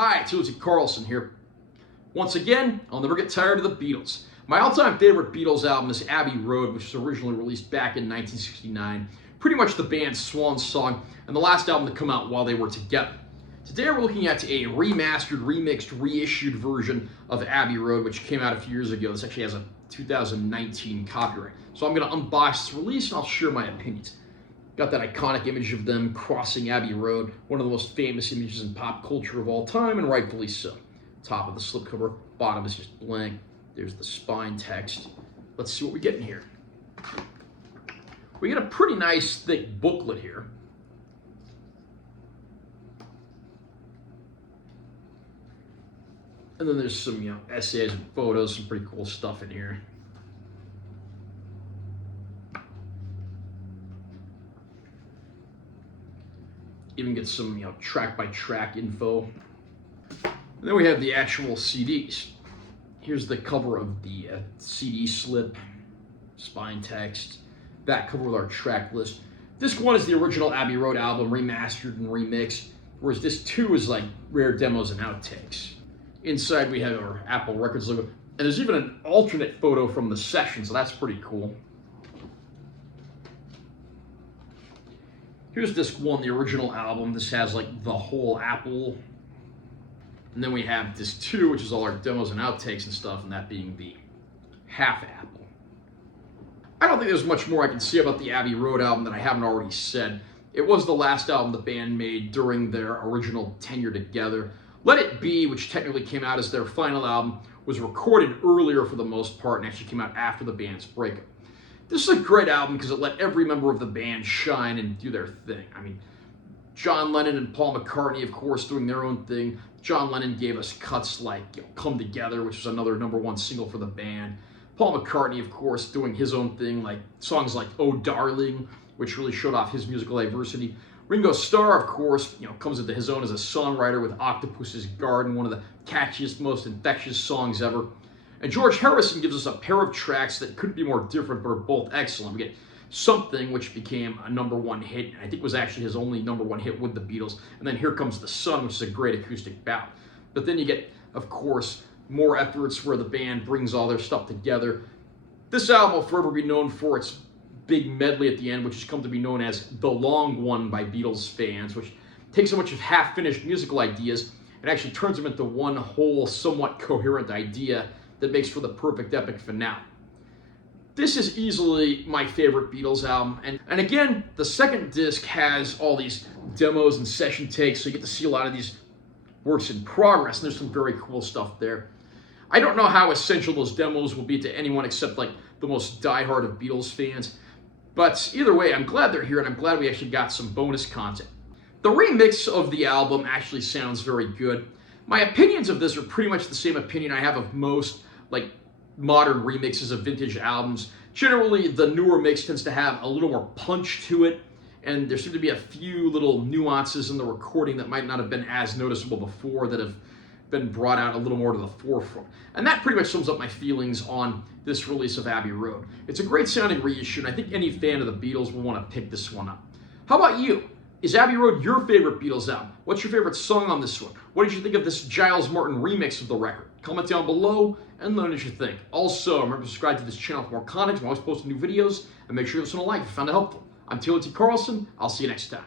Hi, Timothy Carlson here. Once again, I'll never get tired of the Beatles. My all-time favorite Beatles album is Abbey Road, which was originally released back in 1969. Pretty much the band's swan song, and the last album to come out while they were together. Today we're looking at a remastered, remixed, reissued version of Abbey Road, which came out a few years ago. This actually has a 2019 copyright. So I'm going to unbox this release and I'll share my opinions. Got that iconic image of them crossing Abbey Road, one of the most famous images in pop culture of all time, and rightfully so. Top of the slipcover, bottom is just blank. There's the spine text. Let's see what we get in here. We get a pretty nice thick booklet here. And then there's some, essays and photos, some pretty cool stuff in here. Even get some, track-by-track info. And then we have the actual CDs. Here's the cover of the CD slip, spine text, back cover with our track list. Disc 1 is the original Abbey Road album, remastered and remixed, whereas Disc 2 is like rare demos and outtakes. Inside we have our Apple Records logo, and there's even an alternate photo from the session, so that's pretty cool. Here's Disc 1, the original album. This has like the whole Apple. And then we have Disc 2, which is all our demos and outtakes and stuff, and that being the half Apple. I don't think there's much more I can say about the Abbey Road album that I haven't already said. It was the last album the band made during their original tenure together. Let It Be, which technically came out as their final album, was recorded earlier for the most part and actually came out after the band's breakup. This is a great album because it let every member of the band shine and do their thing. I mean, John Lennon and Paul McCartney, of course, doing their own thing. John Lennon gave us cuts like Come Together, which was another #1 single for the band. Paul McCartney, of course, doing his own thing, like songs like Oh Darling, which really showed off his musical diversity. Ringo Starr, of course, comes into his own as a songwriter with Octopus's Garden, one of the catchiest, most infectious songs ever. And George Harrison gives us a pair of tracks that couldn't be more different, but are both excellent. We get Something, which became a #1 hit, and I think was actually his only #1 hit with the Beatles. And then Here Comes the Sun, which is a great acoustic ballad. But then you get, of course, more efforts where the band brings all their stuff together. This album will forever be known for its big medley at the end, which has come to be known as The Long One by Beatles fans, which takes a bunch of half-finished musical ideas and actually turns them into one whole, somewhat coherent idea that makes for the perfect epic finale. This is easily my favorite Beatles album, and again, the second disc has all these demos and session takes, so you get to see a lot of these works in progress, and there's some very cool stuff there. I don't know how essential those demos will be to anyone except like the most diehard of Beatles fans, but either way, I'm glad they're here, and I'm glad we actually got some bonus content. The remix of the album actually sounds very good. My opinions of this are pretty much the same opinion I have of most modern remixes of vintage albums. Generally, the newer mix tends to have a little more punch to it, and there seem to be a few little nuances in the recording that might not have been as noticeable before that have been brought out a little more to the forefront. And that pretty much sums up my feelings on this release of Abbey Road. It's a great sounding reissue, and I think any fan of the Beatles will want to pick this one up. How about you? Is Abbey Road your favorite Beatles album? What's your favorite song on this one? What did you think of this Giles Martin remix of the record? Comment down below and let me know what you think. Also, remember to subscribe to this channel for more content. I'm always posting new videos, and make sure you listen to like if you found it helpful. I'm Timothy Carlson. I'll see you next time.